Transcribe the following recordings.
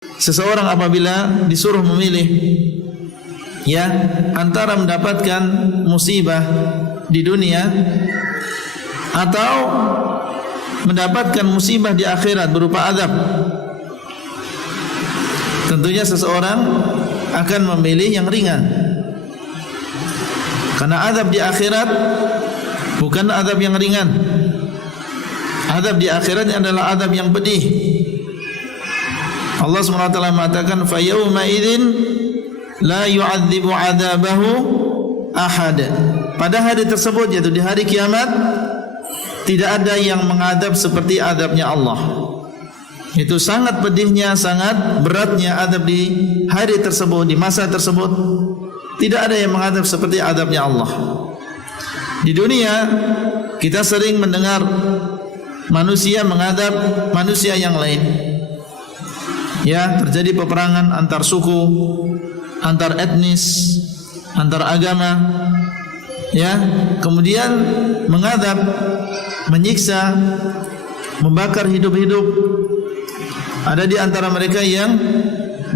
seseorang apabila disuruh memilih ya antara mendapatkan musibah di dunia atau mendapatkan musibah di akhirat berupa azab, tentunya seseorang akan memilih yang ringan, karena azab di akhirat bukan azab yang ringan. Azab di akhirat adalah azab yang pedih. Allah SWT mengatakan fa yauma idzin la yu'adzibu 'adzabahu ahad. Pada hari tersebut, yaitu di hari kiamat, tidak ada yang mengadab seperti adabnya Allah. Itu sangat pedihnya, sangat beratnya adab di hari tersebut, di masa tersebut. Tidak ada yang mengadab seperti adabnya Allah. Di dunia kita sering mendengar manusia mengadab manusia yang lain. Ya, terjadi peperangan antar suku, antar etnis, antar agama. Ya, kemudian mengadab, menyiksa, membakar hidup-hidup. Ada di antara mereka yang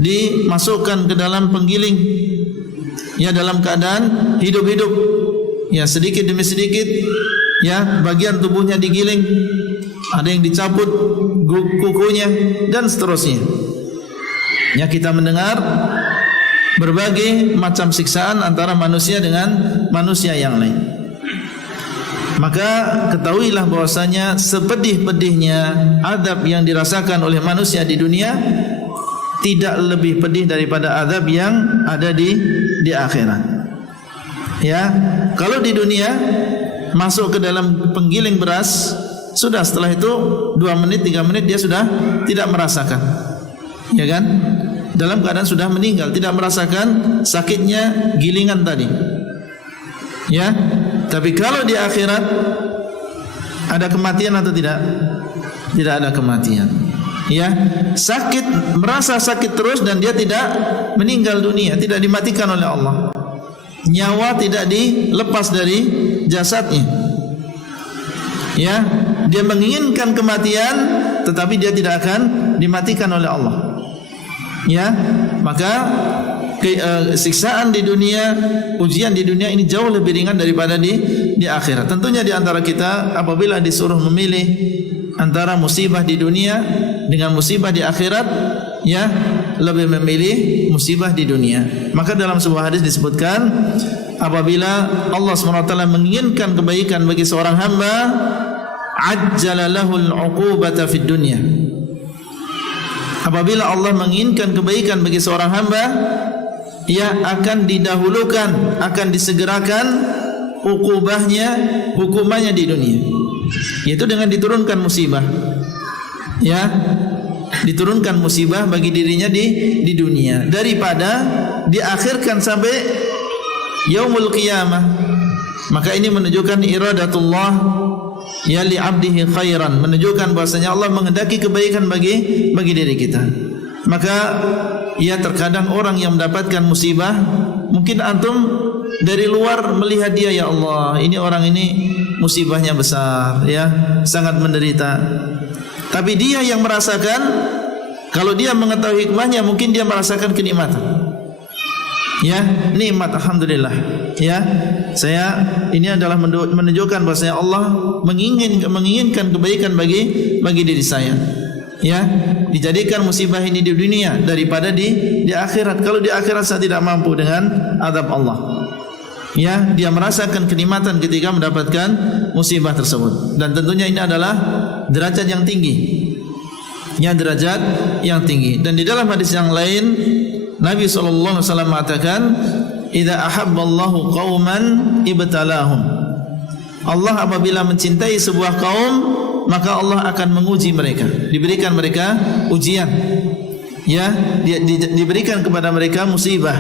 dimasukkan ke dalam penggiling, ya, dalam keadaan hidup-hidup, ya, sedikit demi sedikit, ya, bagian tubuhnya digiling, ada yang dicabut kukunya dan seterusnya. Ya, kita mendengar berbagai macam siksaan antara manusia dengan manusia yang lain. Maka ketahuilah bahwasanya sepedih-pedihnya azab yang dirasakan oleh manusia di dunia tidak lebih pedih daripada azab yang ada di akhirat. Ya, kalau di dunia masuk ke dalam penggiling beras, sudah setelah itu 2 menit 3 menit dia sudah tidak merasakan, ya kan? Dalam keadaan sudah meninggal, tidak merasakan sakitnya gilingan tadi. Ya, tapi kalau di akhirat ada kematian atau tidak? Tidak ada kematian. Ya, sakit, merasa sakit terus dan dia tidak meninggal dunia, tidak dimatikan oleh Allah. Nyawa tidak dilepas dari jasadnya. Ya, dia menginginkan kematian tetapi dia tidak akan dimatikan oleh Allah. Ya, maka siksaan di dunia, ujian di dunia ini jauh lebih ringan daripada di akhirat. Tentunya di antara kita apabila disuruh memilih antara musibah di dunia dengan musibah di akhirat, ya, lebih memilih musibah di dunia. Maka dalam sebuah hadis disebutkan, apabila Allah SWT menginginkan kebaikan bagi seorang hamba, ajjala lahul 'uqubata fid dunya. Apabila Allah menginginkan kebaikan bagi seorang hamba, ia akan didahulukan, akan disegerakan hukumannya di dunia, yaitu dengan diturunkan musibah. Ya, diturunkan musibah bagi dirinya di dunia daripada diakhirkan sampai yaumul qiyamah. Maka ini menunjukkan iradatullah ya li 'abdihi khairan, menunjukkan bahwasanya Allah menghendaki kebaikan bagi diri kita. Maka ya, terkadang orang yang mendapatkan musibah, mungkin antum dari luar melihat dia, ya Allah, ini orang ini musibahnya besar, ya, sangat menderita. Tapi dia yang merasakan, kalau dia mengetahui hikmahnya, mungkin dia merasakan kenikmatan. Ya, nikmat, alhamdulillah. Ya, saya ini adalah menunjukkan bahwasanya Allah menginginkan kebaikan bagi diri saya. Ya, dijadikan musibah ini di dunia daripada di akhirat. Kalau di akhirat saya tidak mampu dengan azab Allah. Ya, dia merasakan kenikmatan ketika mendapatkan musibah tersebut. Dan tentunya ini adalah derajat yang tinggi. Ya, derajat yang tinggi. Dan di dalam hadis yang lain Nabi SAW mengatakan, idza ahabballahu qauman ibtalahum. Allah apabila mencintai sebuah kaum, maka Allah akan menguji mereka, diberikan mereka ujian. Ya, diberikan kepada mereka musibah.